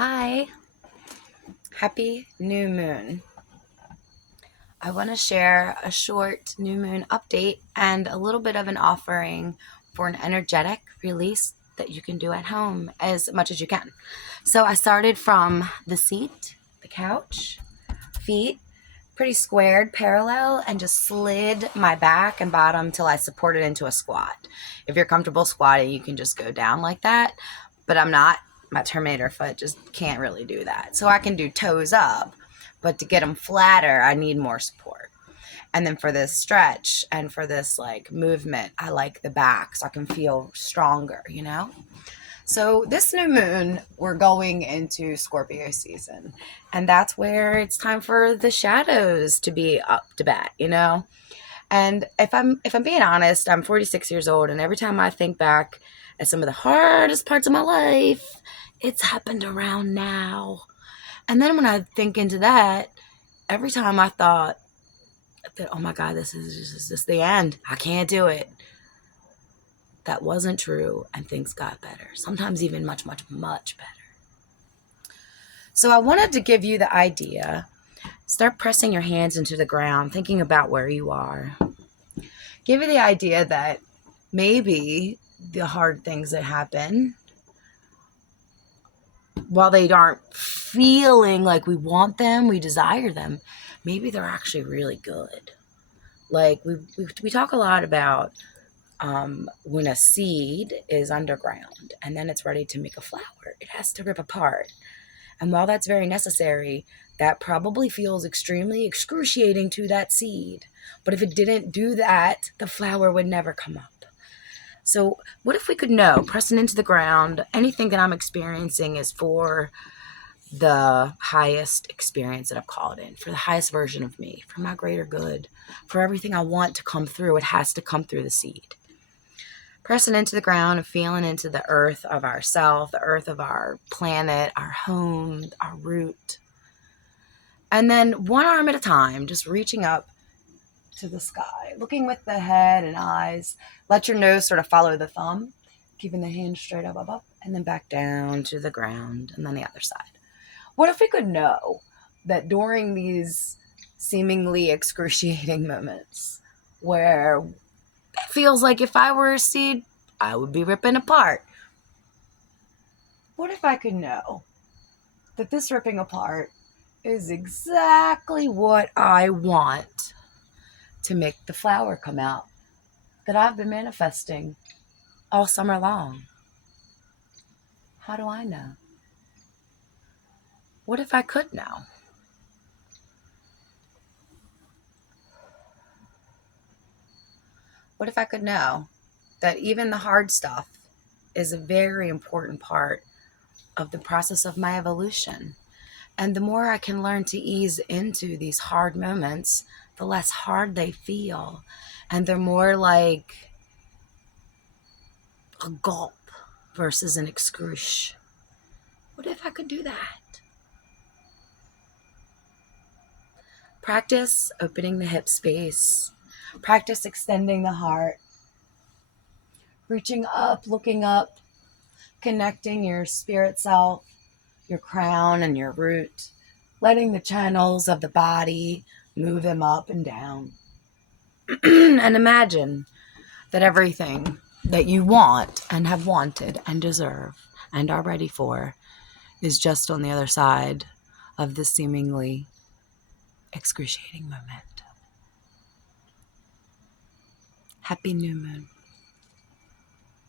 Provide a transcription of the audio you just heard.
Hi, happy new moon. I want to share a short new moon update and a little bit of an offering for an energetic release that you can do at home as much as you can. So I started from the seat, the couch, feet, pretty squared, parallel, and just slid my back and bottom till I supported into a squat. If you're comfortable squatting, you can just go down like that, but I'm not. My Terminator foot just can't really do that. So I can do toes up, but to get them flatter, I need more support. And then for this stretch and for this like movement, I like the back so I can feel stronger. So this new moon, we're going into Scorpio season, and that's where it's time for the shadows to be up to bat. And if I'm being honest, I'm 46 years old, and every time I think back at some of the hardest parts of my life, it's happened around now. And then when I think into that, every time I thought that, oh my God, this is the end. I can't do it. That wasn't true, and things got better. Sometimes even much, much, much better. So I wanted to give you the idea. Start pressing your hands into the ground, thinking about where you are. Give you the idea that maybe the hard things that happen, while they aren't feeling like we want them, we desire them, maybe they're actually really good. Like we talk a lot about when a seed is underground and then it's ready to make a flower, it has to rip apart. And while that's very necessary, that probably feels extremely excruciating to that seed. But if it didn't do that, the flower would never come up. So what if we could know, pressing into the ground, anything that I'm experiencing is for the highest experience that I've called in, for the highest version of me, for my greater good, for everything I want to come through, it has to come through the seed. Pressing into the ground and feeling into the earth of ourself, the earth of our planet, our home, our root. And then one arm at a time, just reaching up to the sky, looking with the head and eyes. Let your nose sort of follow the thumb, keeping the hand straight up, and then back down to the ground, and then the other side. What if we could know that during these seemingly excruciating moments where it feels like if I were a seed, I would be ripping apart. What if I could know that this ripping apart is exactly what I want to make the flower come out that I've been manifesting all summer long? How do I know? What if I could know? What if I could know that even the hard stuff is a very important part of the process of my evolution? And the more I can learn to ease into these hard moments, the less hard they feel. And they're more like a gulp versus an excruciation. What if I could do that? Practice opening the hip space. Practice extending the heart. Reaching up, looking up, connecting your spirit self, your crown and your root, letting the channels of the body move them up and down. And imagine that everything that you want and have wanted and deserve and are ready for is just on the other side of this seemingly excruciating moment. Happy new moon.